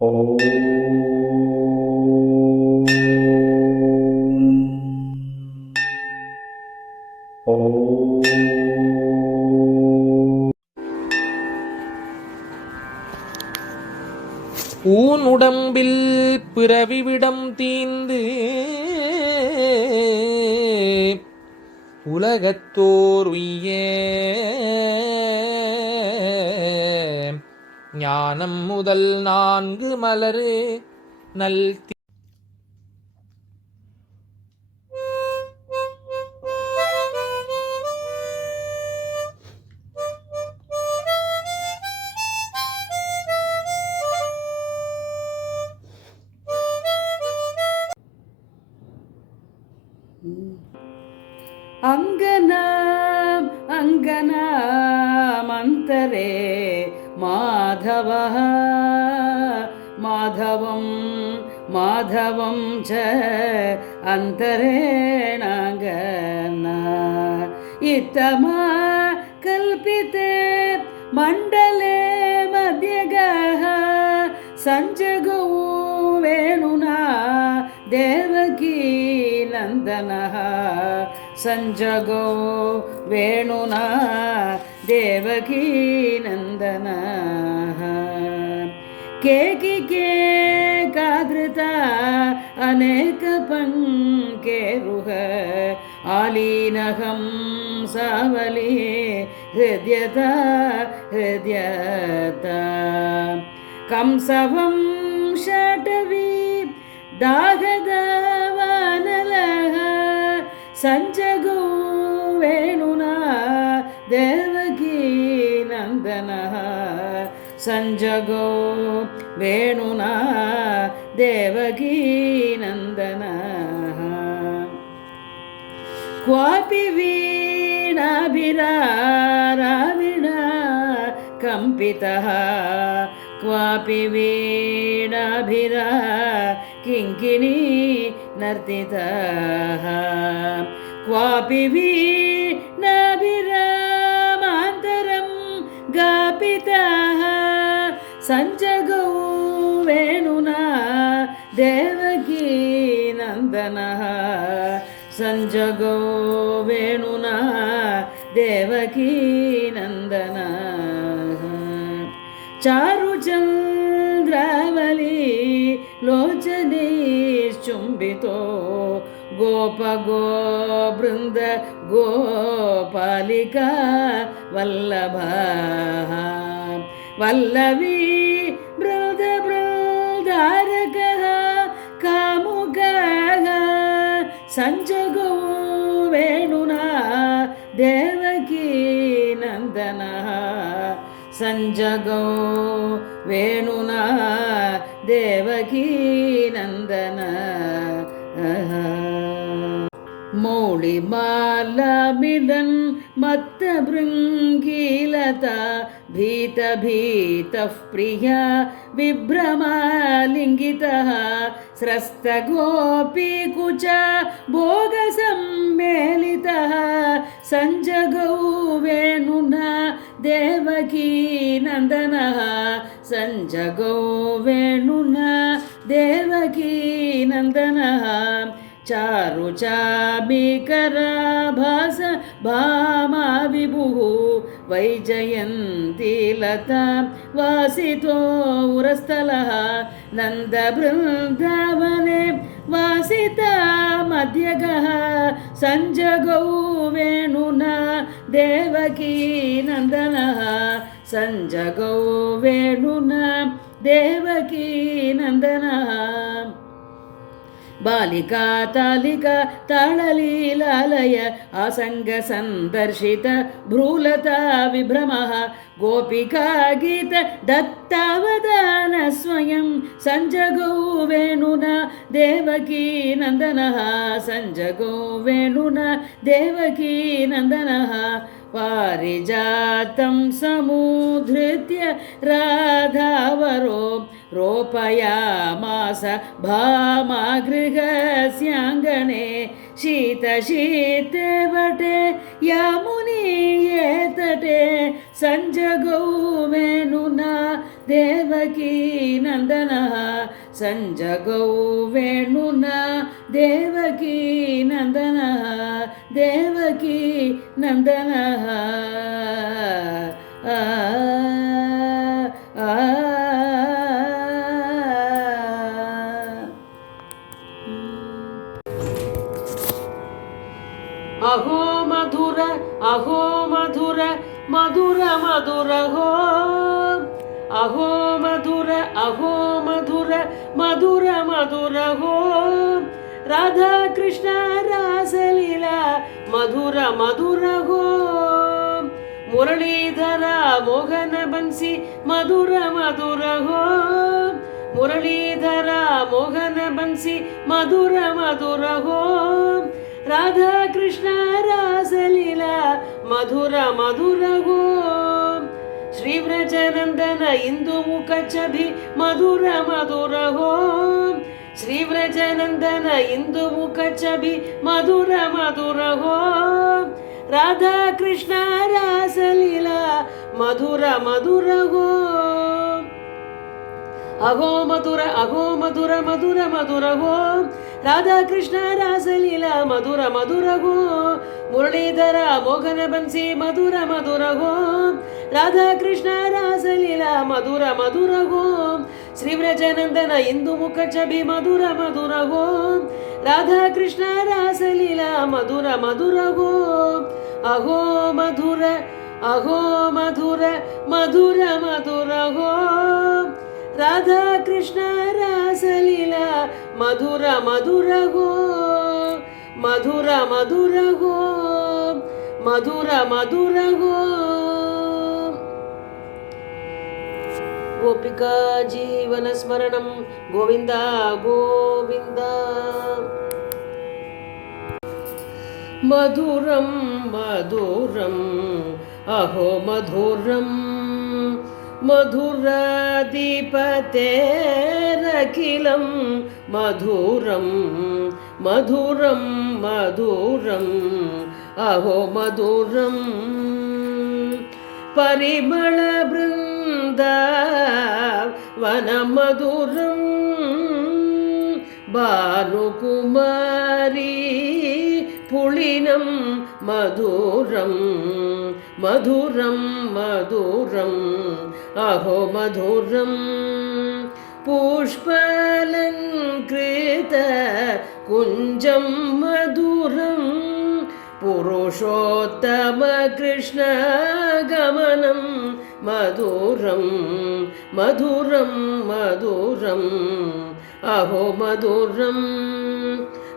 ஓம் ஓம் ஊன் உடம்பில் பிறவிவிடம் தீந்து உலகத்தோர் உய்ய ஞானம் முதல் 4 மலரு நல் அங்கனாம் அங்கனாம் அந்தரே மாதவः மாதவம் மாதவம் ச அந்தரேணாங்கனா இத்தமா கல்பிதே மண்டலே மத்யகः சஞ்சகோ வேணுனா தேவகீ நந்தனः संजगो वेणुना देवकी नन्दनः केकि के कादृता अनेक पङ्केरुह आलीनहं सावली हृद्यता हृद्यता कंसवं षटवी दागदवानलः संजगो वेणुना देवकी नन्दनः संजगो वेणुना देवकी नन्दनः क्वापि वीणाभिरावीणा कम्पितः क्वापि वीणाभिरा किङ्किणी नर्तितः क्वापि वीणाभिरामान्तरं गापितः संजगो वेणुना देवकी नन्दनः संजगो वेणुना देवकी नन्दनः चारुचन्द्रावली लोचने चुम्बितो गोप गोबृन्द गोपालिका वल्लभः वल्लवी बृन्द बृन्दारकः कामुकः संजगो वेणुना देवकी नन्दनः संजगो वेणुना देवकी नन्दनः मौलिमालामिलन् मत्तभृङ्गीलता भीतभीतः प्रिया विभ्रमालिङ्गितः स्रस्तगोपीकुचा भोगसम्मेलितः संजगौ वेणुना देवकी नन्दनः संजगौ वेणुना देवकी नन्दनः चारुचाबिकराभास भामा विभुः वैजयन्ती लता वासितो उरस्थलः नन्दबृन्दावने वासिता मध्यगः संजगौ वेणुना देवकी नन्दनः संजगौ वेणुना देवकी नन्दनः बालिका तालिका ताळलीलालय आसङ्ग सन्दर्शित भ्रूलता विभ्रमः गोपिका गीत दत्तावदान स्वयं संजगो वेणुना देवकी नन्दनः संजगो वेणुना देवकी नन्दनः पारिजातं समुद्धृत्य राधावरो रोपयामास भामागृहस्याङ्गणे शीतशीते वटे यामुनीये तटे संजगौ वेणुना देवकी नन्दनः ಸಂಜಗೌ ವೇಣುನಾ ದೇವಕೀ ನಂದನ ದೇವಕೀ ನಂದನ ಅಹೋ ಮಧುರ ಅಹೋ ಮಧುರ ಮಧುರ ಮಧುರ ಹೋ ಅಹೋ ಮಧುರ ಅಹೋ ಮಧುರ ಮಧುರ ಮಧುರ ಹೋ ರಾಧಾ ಕೃಷ್ಣ ರಾಸಲೀಲಾ ಮಧುರ ಮಧುರ ಹೋ ಮುರಳೀಧರ ಮೋಹನ ಬನ್ಸಿ ಮಧುರ ಮಧುರ ಹೋ ಮುರಳೀಧರ ಮೋಹನ ಬನ್ಸಿ ಮಧುರ ಮಧುರ ಹೋ ರಾಧಾ ಕೃಷ್ಣ ರಾಸಲೀಲಾ ಮಧುರ ಮಧುರ ಹೋ ಶ್ರೀ ವ್ರಜನಂದನ ಇಂದು ಮುಖ ಛಬಿ ಮಧುರ ಮಧುರ ಹೋ ಶ್ರೀ ವ್ರಜನಂದನ ಇಂದು ಮುಖ ಛಬಿ ಮಧುರ ಮಧುರ ಹೋ ರಾಧಾ ಕೃಷ್ಣ ರಾಸಲೀಲಾ ಮಧುರ ಮಧುರ ಹೋ ಅಹೋ ಮಧುರ ಅಹೋ ಮಧುರ ಮಧುರ ಮಧುರ ಹೋ ರಾಧಾ ಕೃಷ್ಣ ರಾಸಲೀಲಾ ಮಧುರ ಮಧುರ ಹೋ ಮುರಳೀಧರ ಮೋಹನ ಬನ್ಸಿ ಮಧುರ ಮಧುರ ಹೋ ರಾಧಾ ಕೃಷ್ಣ ರಾಸಲೀಲಾ ಮಧುರ ಮಧುರ ಹೋ ಶ್ರೀ ವ್ರಜನಂದನ ಇಂದು ಮುಖ ಛಬಿ ಮಧುರ ಮಧುರ ಹೋ ರಾಧಾ ಕೃಷ್ಣ ರಾಸಲೀಲಾ ಮಧುರ ಮಧುರ ಹೋ ಅಹೋ ಮಧುರ ಅಹೋ ಮಧುರ ಮಧುರ ಮಧುರ ಹೋ ರಾಧಾ ಕೃಷ್ಣ ರಾಸಲೀಲಾ ಮಧುರ ಮಧುರ ಹೋ ಮಧುರ ಮಧುರ ಹೋ ಮಧುರ ಮಧುರ ಹೋ ಗೋಪಿಕಾ ಜೀವನ ಸ್ಮರಣಂ ಗೋವಿಂದ ಗೋವಿಂದ ಮಧುರಂ ಮಧುರಂ ಅಹೋ ಮಧುರಂ ಮಧುರಾಧಿಪತೇರಖಿಲಂ ಮಧುರಂ ಮಧುರಂ ಮಧುರಂ ಅಹೋ ಮಧುರಂ ಪರಿಮಳ ಬೃಂದಾವನ ಮಧುರಂ ಭಾನುಕುಮಾರಿ ಪುಳಿನಂ ಮಧುರಂ ಮಧುರಂ ಮಧುರಂ ಅಹೋ ಮಧುರಂ ಪುಷ್ಪಾಲಂಕೃತ ಕುಂಜಂ ಮಧುರಂ ಪುರುಷೋತ್ತಮ ಕೃಷ್ಣ ಗಮನಂ ಮಧುರಂ ಮಧುರಂ ಮಧುರಂ ಅಹೋ ಮಧುರಂ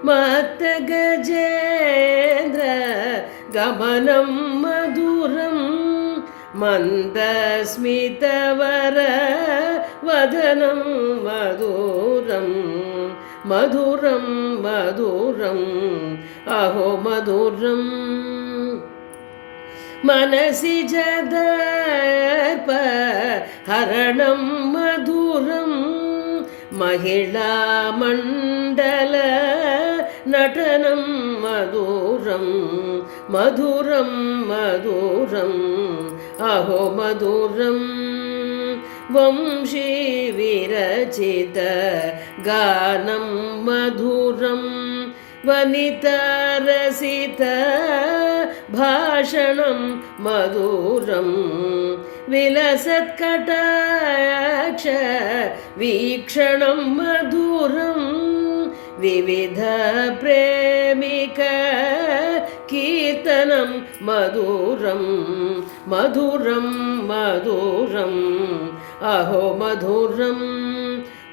ಮತ್ತ ಗಜೇಂದ್ರ ಗಮನಂ ಮಧುರಂ ಮಂದಸ್ಮಿತವರ ವದನಂ ಮಧುರಂ ಮಧುರಂ ಮಧುರಂ ಅಹೋ ಮಧುರಂ ಮನಸಿ ಜದರ್ಪ ಹರಣಂ ಮಧುರಂ ಮಹಿಳಾ ಮಂಡಲ ನಟನಂ ಮಧುರಂ ಮಧುರಂ ಮಧುರಂ ಅಹೋ ಮಧುರಂ ವಂಶೀ ವಿರಚಿತ ಗಾನಂ ಮಧುರಂ ವನಿತಾರಸಿತ ಭಾಷಣಂ ಮಧುರಂ ವಿಲಸತ್ಕಟಾಕ್ಷ ವೀಕ್ಷಣಂ ಮಧುರಂ ವಿವಿಧ ಪ್ರೇಮಿಕ ಕೀರ್ತನಂ ಮಧುರಂ ಮಧುರಂ ಮಧುರಂ ಅಹೋ ಮಧುರಂ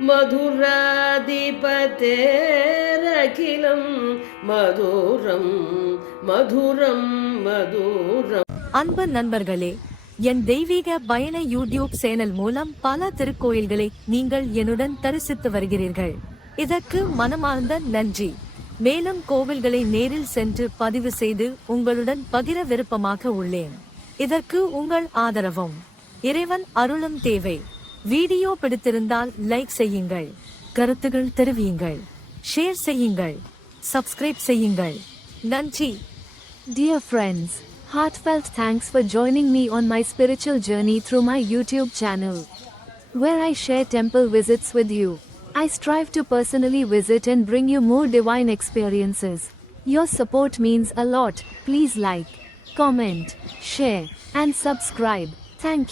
மதுராதிபதேரகிலம் மதுரம் மதுரம் மதுரம். அன்பு நண்பர்களே, என் தெய்வீக பயண யூடியூப் சேனல் மூலம் பல திருக்கோயில்களை நீங்கள் என்னுடன் தரிசித்து வருகிறீர்கள். இதற்கு மனமார்ந்த நன்றி. மேலும் கோவில்களை நேரில் சென்று பதிவு செய்து உங்களுடன் பகிர விருப்பமாக உள்ளேன். இதற்கு உங்கள் ஆதரவும் இறைவன் அருளும் தேவை. வீடியோ பிடித்திருந்தால் லைக் செய்யுங்கள், கருத்துகள் தெரிவியுங்கள், ஷேர் செய்யுங்கள், சப்ஸ்கிரைப் செய்யுங்கள். நன்றி. Dear friends, heartfelt thanks for joining me on my spiritual journey through my YouTube channel, where I share temple visits with you. I strive to personally visit and bring you more divine experiences. Your support means a lot. Please like, comment, share, and subscribe. Thank you.